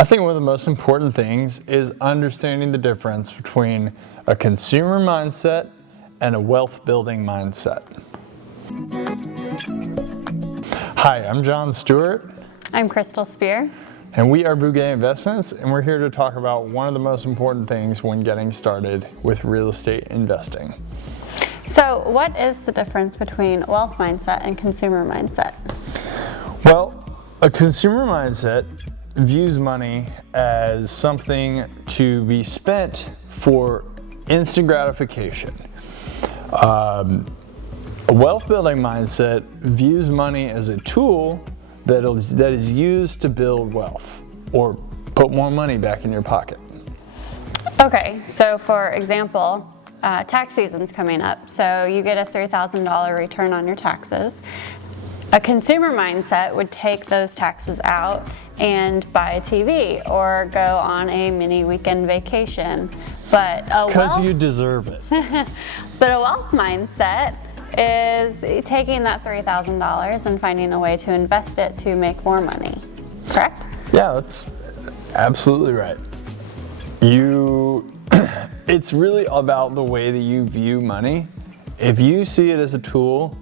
I think one of the most important things is understanding the difference between a consumer mindset and a wealth building mindset. Hi, I'm John Stewart. I'm Crystal Spear. And we are Bugay Investments, and we're here to talk about one of the most important things when getting started with real estate investing. So, what is the difference between wealth mindset and consumer mindset? Well, a consumer mindset views money as something to be spent for instant gratification. A wealth building mindset views money as a tool that is used to build wealth or put more money back in your pocket. Okay, so for example, tax season's coming up, so you get a $3,000 return on your taxes. A consumer mindset would take those taxes out and buy a TV or go on a mini weekend vacation. Because you deserve it. But a wealth mindset is taking that $3,000 and finding a way to invest it to make more money, correct? Yeah, that's absolutely right. It's really about the way that you view money. If you see it as a tool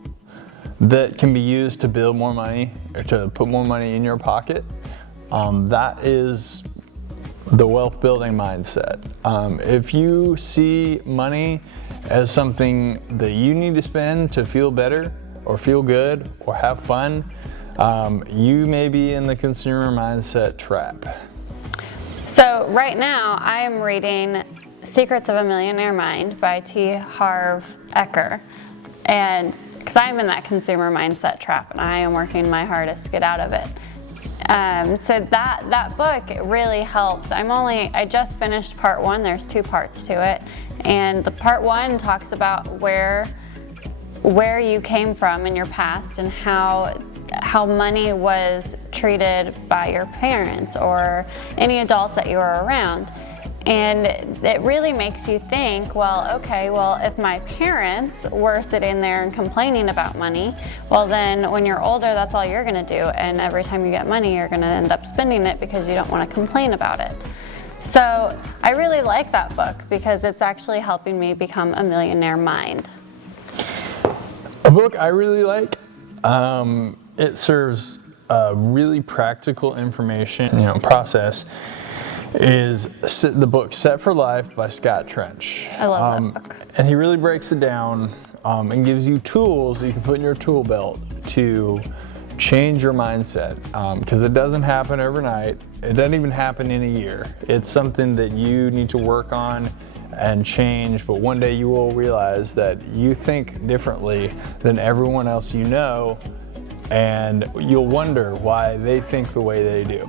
that can be used to build more money or to put more money in your pocket, that is the wealth building mindset. If you see money as something that you need to spend to feel better or feel good or have fun, you may be in the consumer mindset trap. So right now I am reading Secrets of a Millionaire Mind by T. Harv Eker, and because I'm in that consumer mindset trap and I am working my hardest to get out of it. So that book really helps. I just finished part one. There's 2 parts to it, and the part 1 talks about where you came from in your past and how money was treated by your parents or any adults that you were around. And it really makes you think, if my parents were sitting there and complaining about money, well then when you're older, that's all you're gonna do. And every time you get money, you're gonna end up spending it because you don't wanna complain about it. So I really like that book because it's actually helping me become a millionaire mind. A book I really like, it serves a really practical information process, is the book Set for Life by Scott Trench. I love that book. And he really breaks it down and gives you tools that you can put in your tool belt to change your mindset, because it doesn't happen overnight. It doesn't even happen in a year. It's something that you need to work on and change, but one day you will realize that you think differently than everyone else you know, and you'll wonder why they think the way they do.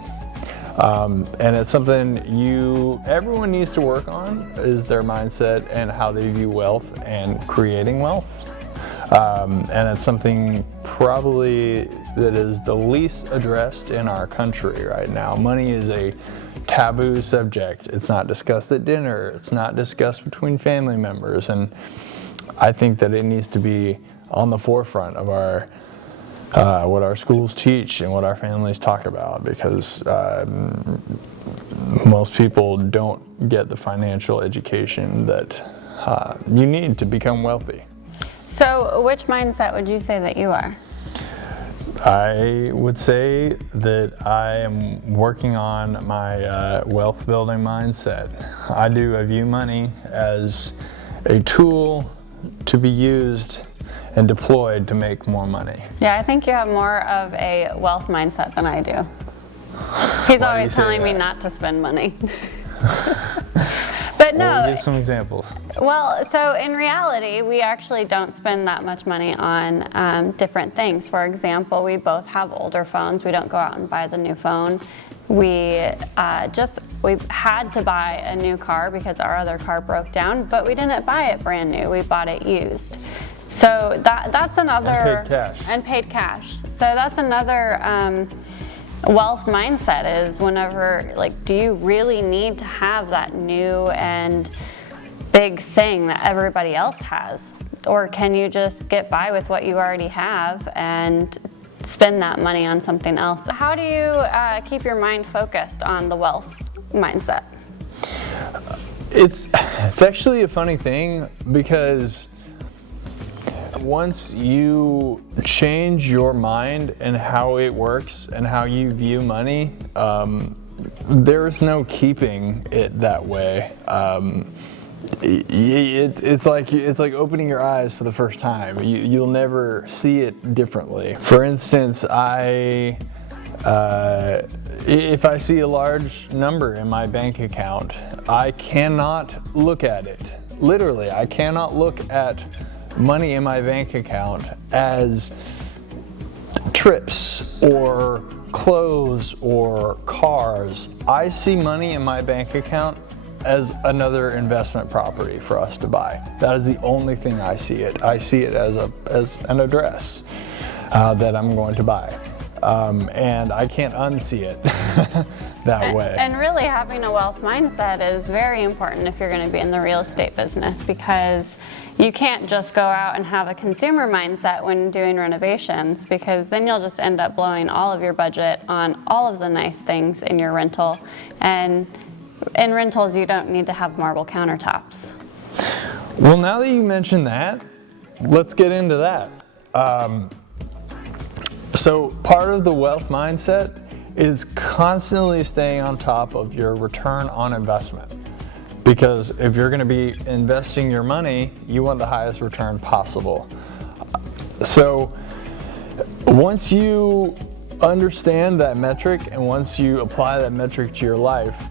And it's something everyone needs to work on, is their mindset and how they view wealth and creating wealth. And it's something probably that is the least addressed in our country right now. Money is a taboo subject. It's not discussed at dinner. It's not discussed between family members. And I think that it needs to be on the forefront of what our schools teach and what our families talk about, because most people don't get the financial education that you need to become wealthy. So which mindset would you say that you are? I would say that I am working on my wealth building mindset. I view money as a tool to be used and deployed to make more money. Yeah, I think you have more of a wealth mindset than I do. He's always telling me not to spend money. But no. Well, give some examples. Well, so in reality, we actually don't spend that much money on different things. For example, we both have older phones. We don't go out and buy the new phone. We had to buy a new car because our other car broke down, but we didn't buy it brand new. We bought it used. So that's another. And paid cash. So that's another wealth mindset, is whenever, do you really need to have that new and big thing that everybody else has? Or can you just get by with what you already have and spend that money on something else. How do you keep your mind focused on the wealth mindset? It's actually a funny thing, because once you change your mind and how it works and how you view money, there's no keeping it that way. It's like opening your eyes for the first time. You'll never see it differently. For instance, if I see a large number in my bank account, I cannot look at it. Literally, I cannot look at money in my bank account as trips or clothes or cars. I see money in my bank account as another investment property for us to buy. That is the only thing I see it. I see it as an address that I'm going to buy. And I can't unsee it that way. And really, having a wealth mindset is very important if you're going to be in the real estate business, because you can't just go out and have a consumer mindset when doing renovations, because then you'll just end up blowing all of your budget on all of the nice things in your rental. And in rentals, you don't need to have marble countertops. Well, now that you mention that, let's get into that. So part of the wealth mindset is constantly staying on top of your return on investment. Because if you're going to be investing your money, you want the highest return possible. So once you understand that metric and once you apply that metric to your life,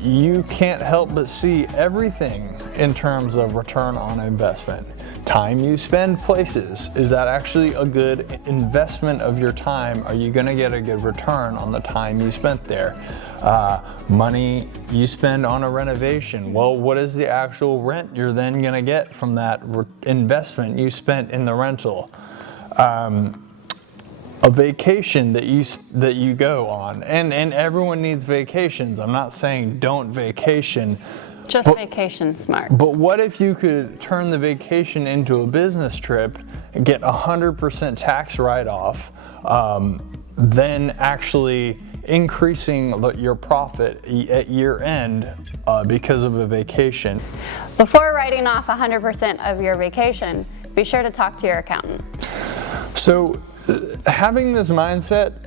you can't help but see everything in terms of return on investment. Time you spend places, is that actually a good investment of your time? Are you going to get a good return on the time you spent there? Money you spend on a renovation, well, what is the actual rent you're then going to get from that investment you spent in the rental? A vacation that you go on, and everyone needs vacations. I'm not saying don't vacation. Just vacation smart. But what if you could turn the vacation into a business trip and get 100% tax write-off, then actually increasing your profit at year end because of a vacation? Before writing off 100% of your vacation, be sure to talk to your accountant. So having this mindset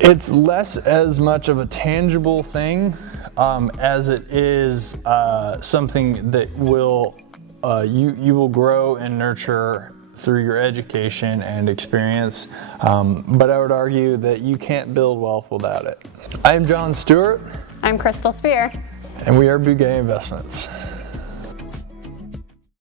it's less as much of a tangible thing as it is something that you will grow and nurture through your education and experience. But I would argue that you can't build wealth without it. I'm John Stewart. I'm Crystal Spear. And we are Bugay Investments.